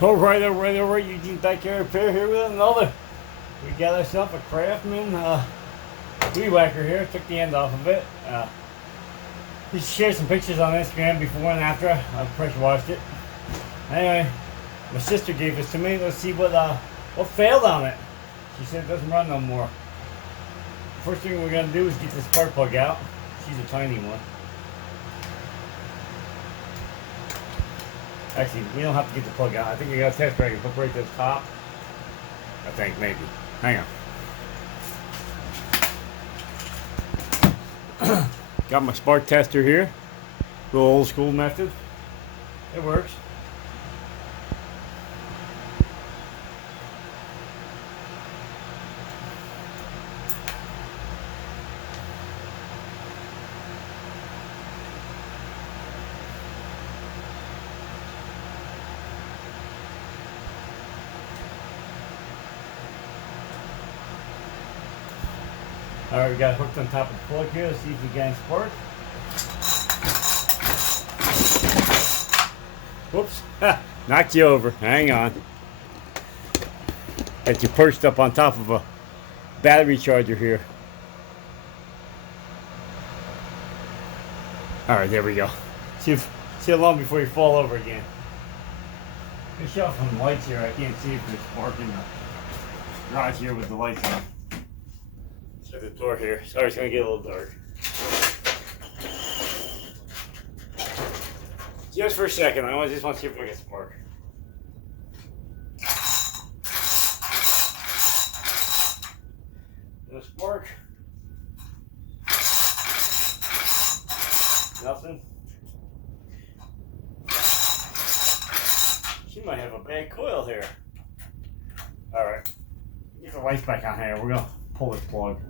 Alright, Eugene Backyard Repair here with another. We got ourselves a Craftsman weed whacker here. Took the end off of it. Just shared some pictures on Instagram before and after. I pressure washed it. Anyway, my sister gave this to me. Let's see what failed on it. She said it doesn't run no more. First thing we're gonna do is get the spark plug out. She's a tiny one. Actually, we don't have to get the plug out. I think we got a test drag and hook right to the top. I think, maybe. Hang on. Got my spark tester here. The old school method. It works. Alright, we got it hooked on top of the plug here. Let's see if we get any spark. Whoops. Knocked you over. Hang on. Got you perched up on top of a battery charger here. Alright, there we go. See how long before you fall over again. Let me shut off some lights here. I can't see if there's spark in the garage here with the lights on. Shut the door here. Sorry, it's gonna get a little dark. Just for a second, I just want to see if we get spark. No spark. Nothing. She might have a bad coil here. Alright. Get the lights back on here. We're gonna pull this plug.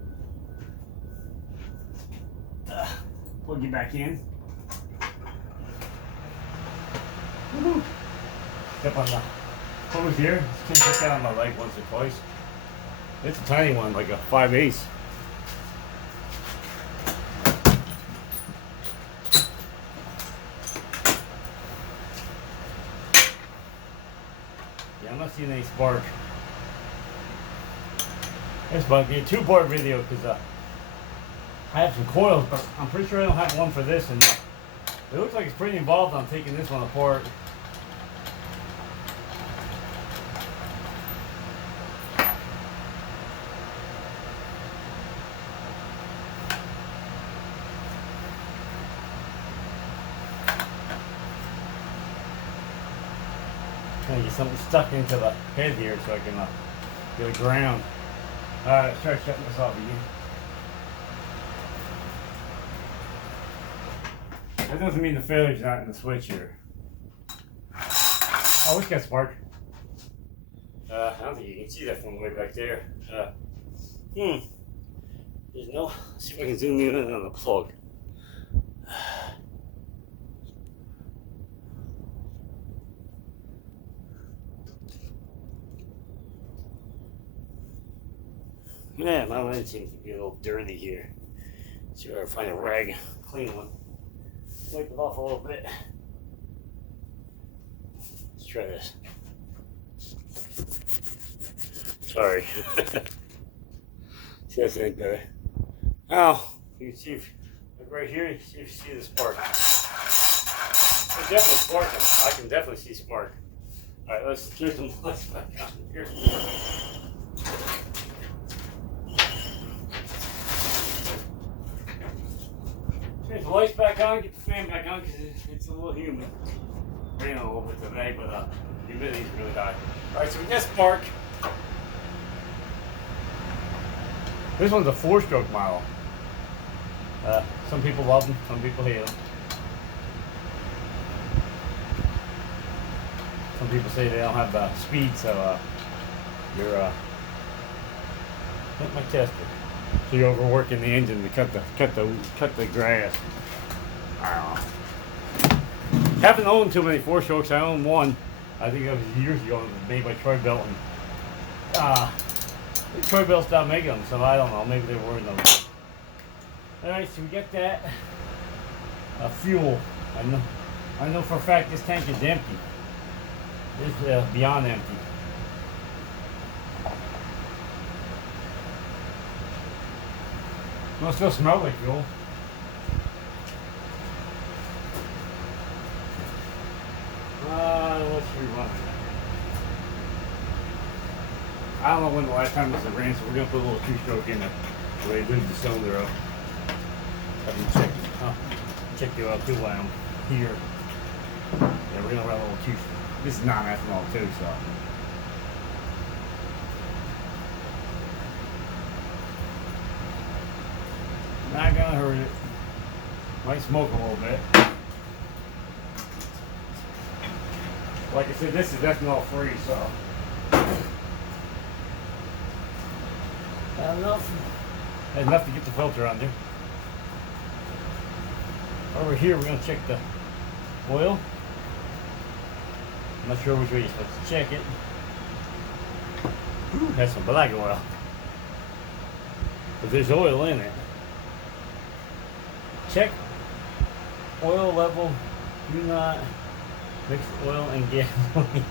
Plug you back in. Woohoo! Step on the hose here. Just can't get that on my leg once or twice. It's a tiny one, like a 5/8. Yeah, I'm not seeing any spark. This might be a two-part video because I have some coils, but I'm pretty sure I don't have one for this, and it looks like it's pretty involved on taking this one apart. Trying to get something stuck into the head here so I can get a ground. Alright, let's try shutting this off again. That doesn't mean the failure's not in the switch here. Oh, it's got spark. I don't think you can see that from way back there. There's no. Let's see if I can zoom in on the plug. Yeah, my line seems to be a little dirty here. See if I can find a rag, clean one. Wipe it off a little bit. Let's try this. Sorry. See, that's ain't better. Now, you can see if, like right here, you see if you see the spark. There's definitely spark. I can definitely see spark. Alright, let's turn some lights back on here. Turn the lights back on, get the fan back on because it's a little humid. Raining a little bit today, but humidity's really high. Alright, so we got spark. This one's a 4-stroke model. Some people love them, some people hate them. Some people say they don't have the speed, so you're hit my tester. So you're overworking the engine to cut the grass. I don't know. Haven't owned too many 4-strokes. I owned one. I think that was years ago. It was made by Troy Belt, and Troy Belt stopped making them. So I don't know. Maybe they were in them. All right, so we get that. Fuel. I know for a fact this tank is empty. It's beyond empty. Well, it still smells like fuel. Let's rerun it. I don't know when the last time this ran, so we're gonna put a little two-stroke in it. So they leave the cylinder up. I can check the oil too while I'm here. Yeah, we're gonna run a little two-stroke. This is non-ethanol too, so. Not gonna hurt it. Might smoke a little bit. Like I said, this is ethanol free, so. Not enough. Had enough to get the filter under. Over here, we're gonna check the oil. I'm not sure which way you're supposed to check it. Ooh, that's some black oil. But there's oil in it. Check oil level. Do not mix oil and gasoline.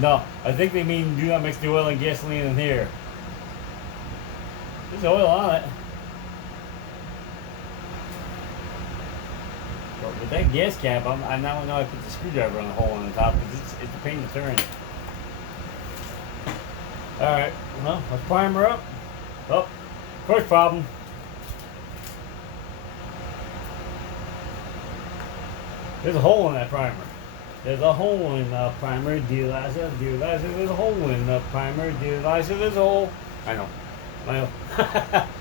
No, I think they mean do not mix the oil and gasoline in here. There's oil on it. But with that gas cap, I now know I put the screwdriver on the hole on the top because it's a pain to turn. Alright, well, let's prime her up. Oh, first problem. There's a hole in that primer. There's a hole in the primer, dealizer, there's a hole in the primer, dealizer, there's a hole. I know.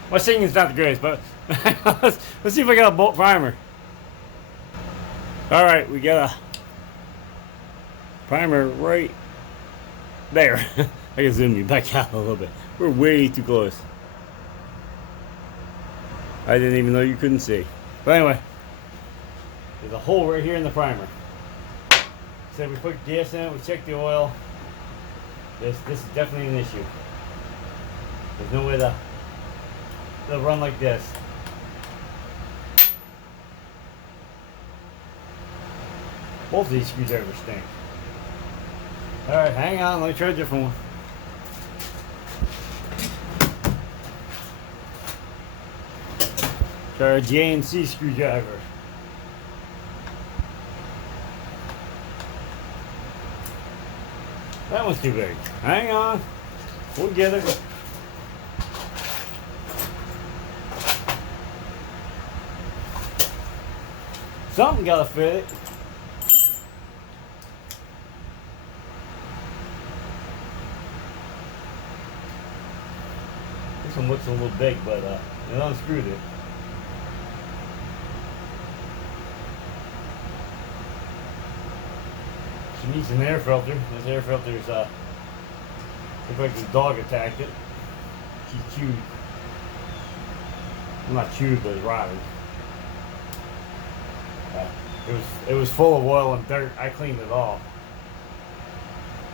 My singing's not the greatest, but let's see if I got a bolt primer. Alright, we got a primer right there. I can zoom you back out a little bit. We're way too close. I didn't even know you couldn't see. But anyway, there's a hole right here in the primer. So we put gas in it, we check the oil. This is definitely an issue. There's no way to run like this. Both of these screwdrivers stink. Alright, hang on, let me try a different one. Try a JNC screwdriver. That one's too big. Hang on. We'll get it. Something gotta fit it. This one looks a little big, but it unscrewed it. She needs an air filter. This air filter is looks like this dog attacked it. She chewed. Well, not chewed, but rotted. It was full of oil and dirt. I cleaned it off.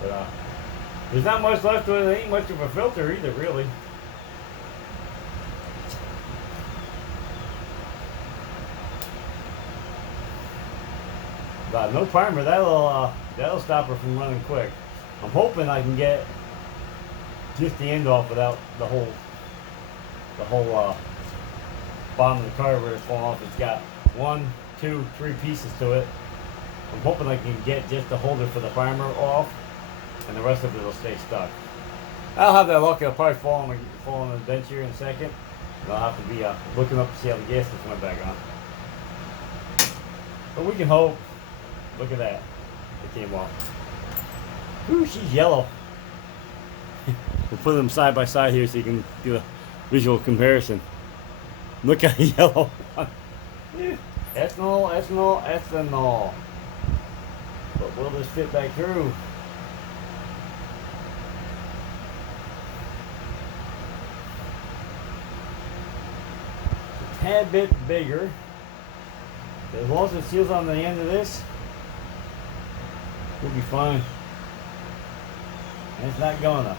But there's not much left to it. There ain't much of a filter either, really. No primer. That'll stop her from running quick. I'm hoping I can get just the end off without the whole bottom of the carburetor falling off. It's got 1, 2, 3 pieces to it. I'm hoping I can get just the holder for the primer off, and the rest of it will stay stuck. I'll have that luck. It'll probably fall on the bench here in a second. And I'll have to be looking up to see how the gas just went back on. But we can hope. Look at that. It came off. Ooh, she's yellow. We'll put them side by side here so you can do a visual comparison. Look at the yellow one. Ethanol, ethanol, ethanol. But will this fit back through? It's a tad bit bigger. As long as it seals on the end of this, we'll be fine. And it's not gonna.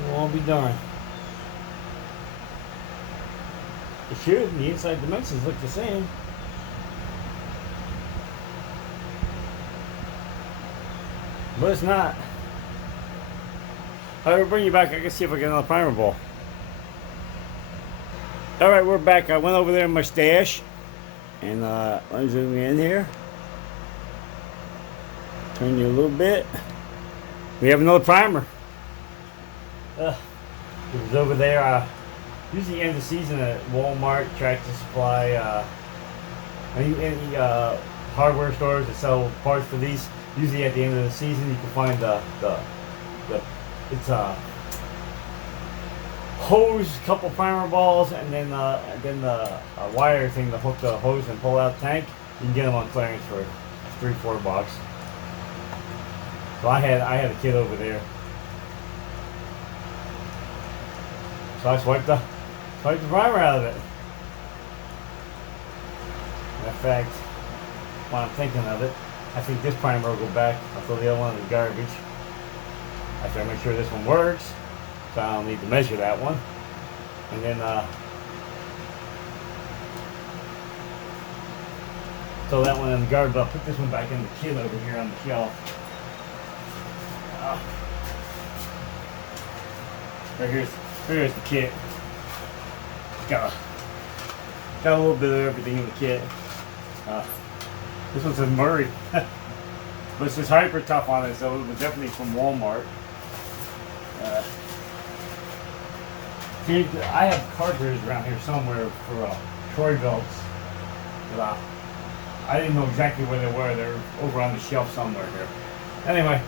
It won't be darned. It should. The inside dimensions look the same. but it's not. Alright, we'll bring you back. I can see if I get another primer ball. Alright, we're back. I went over there in my stash. And let me zoom in here. Turn you a little bit. We have another primer. It was over there. Usually end of season at Walmart, Tractor Supply, any hardware stores that sell parts for these. Usually at the end of the season, you can find it's a hose, a couple primer balls, and then the wire thing to hook the hose and pull out the tank. You can get them on clearance for $3-4. So I had a kid over there. So I swiped the primer out of it. In fact, when I'm thinking of it, I think this primer will go back. I'll throw the other one in the garbage. After I make sure this one works, so I don't need to measure that one. And then throw that one in the garbage. I'll put this one back in the kit over here on the shelf. Right here's the kit. Got a little bit of everything in the kit. This one says Murray, but it says Hyper Tough on it, so it was definitely from Walmart. See, I have cartridges around here somewhere for Troy belts, but I didn't know exactly where they were. They're over on the shelf somewhere here. Anyway,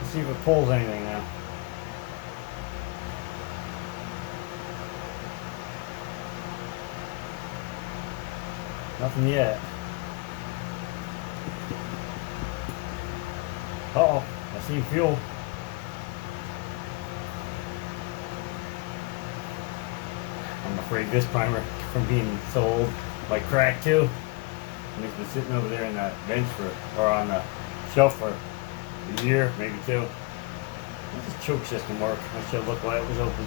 let's see if it pulls anything now. Nothing yet. Uh-oh, I see fuel. I'm afraid this primer, from being so old, might crack too. And it's been sitting over there in that bench or on the shelf for a year, maybe two. How does the choke system work? I should look while it was open.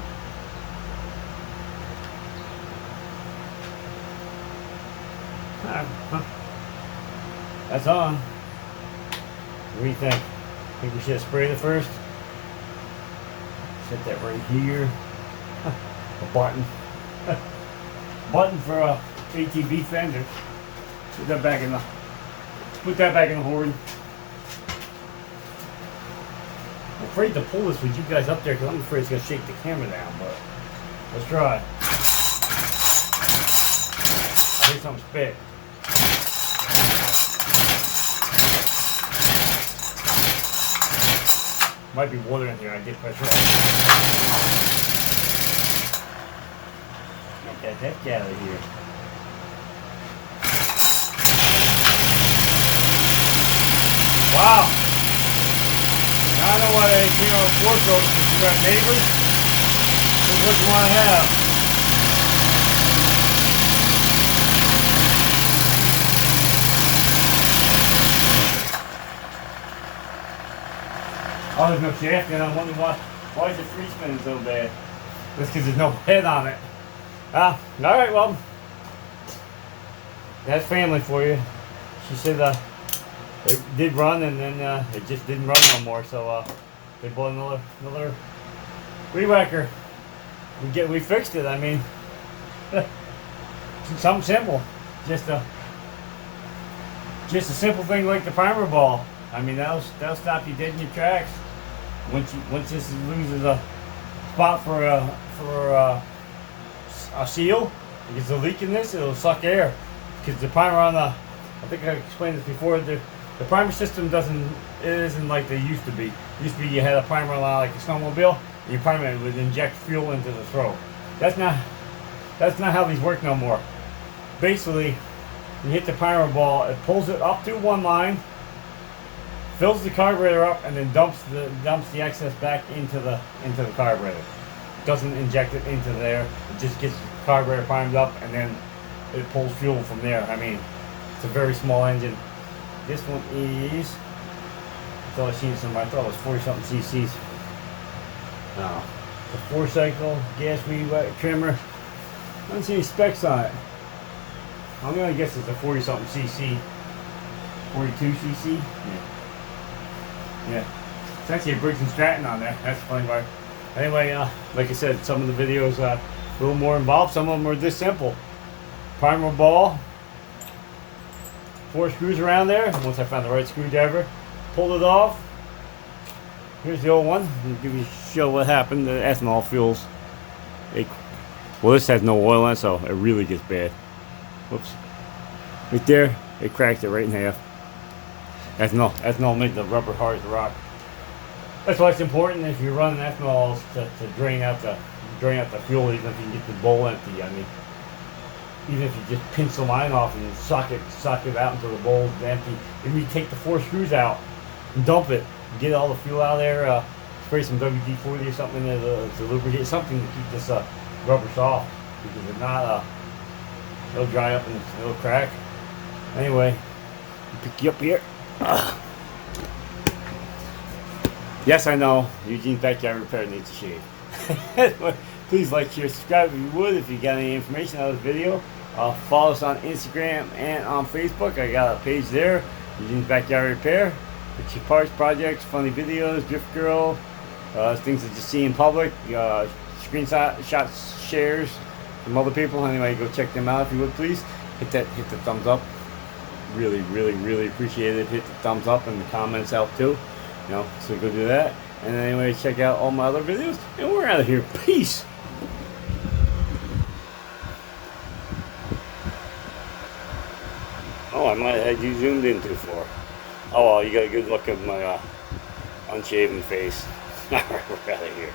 Huh. That's on. What do you think? Think we should have sprayed it first? Set that right here. A button. Button for a ATV fender. Put that back in the horn. I'm afraid to pull this with you guys up there because I'm afraid it's gonna shake the camera down, but let's try. I hear something spit. Might be water in here. I get pressure. Get that heck out of here. Wow. Now I know why they clean on the floor coats, because you got neighbors. This is what you want to have. Oh, there's no shaft, and I'm wondering why is it free spinning so bad? That's because there's no head on it. Alright, well, that's family for you. She said it did run, and then it just didn't run no more, so they bought another weed whacker. We fixed it. I mean, something simple, just a simple thing like the primer ball. I mean, that'll stop you dead in your tracks. Once this loses a spot for a seal, it gets a leak in this, it'll suck air. Because the primer on I think I explained this before, the primer system isn't like they used to be. Used to be you had a primer on like a snowmobile, and your primer would inject fuel into the throat. That's not how these work no more. Basically, you hit the primer ball, it pulls it up through one line, fills the carburetor up, and then dumps the excess back into the carburetor. Doesn't inject it into there. It just gets the carburetor primed up, and then it pulls fuel from there. I mean, it's a very small engine. This one is, I thought I seen somebody. I thought it was 40-something cc's. No, it's a 4-cycle gas weed trimmer. I don't see any specs on it. I'm gonna guess it's a 40-something cc, 42 cc. Yeah. Yeah. It's actually a Briggs and Stratton on there. That's the funny part. Anyway, like I said, some of the videos a little more involved. Some of them are this simple. Primer ball. 4 screws around there. Once I found the right screwdriver, pulled it off. Here's the old one. I'll give you show what happened. The ethanol fuels. Well, this has no oil in it, so it really gets bad. Whoops. Right there, it cracked it right in half. Ethanol made the rubber hard as a rock. That's why it's important if you're running ethanol to drain out the fuel, even if you get the bowl empty. I mean, even if you just pinch the line off and suck it out until the bowl is empty. If you take the 4 screws out and dump it, get all the fuel out of there, spray some WD-40 or something to lubricate, something to keep this rubber soft, because if not, it'll dry up and it'll crack. Anyway, I'll pick you up here. Yes, I know, Eugene's Backyard Repair needs a shave. Please like, share, subscribe if you would. If you got any information out of this video, follow us on Instagram and on Facebook. I got a page there, Eugene's Backyard Repair. It's your parts, projects, funny videos, Drift Girl, things that you see in public, screenshots, shares from other people. Anyway, go check them out if you would, please. Hit the thumbs up. Really, really, really appreciate it. Hit the thumbs up, and the comments help too. You know, so go do that. And anyway, check out all my other videos, and we're out of here. Peace. Oh, I might have had you zoomed in too far. Oh well, you got a good look at my unshaven face. Alright, we're out of here.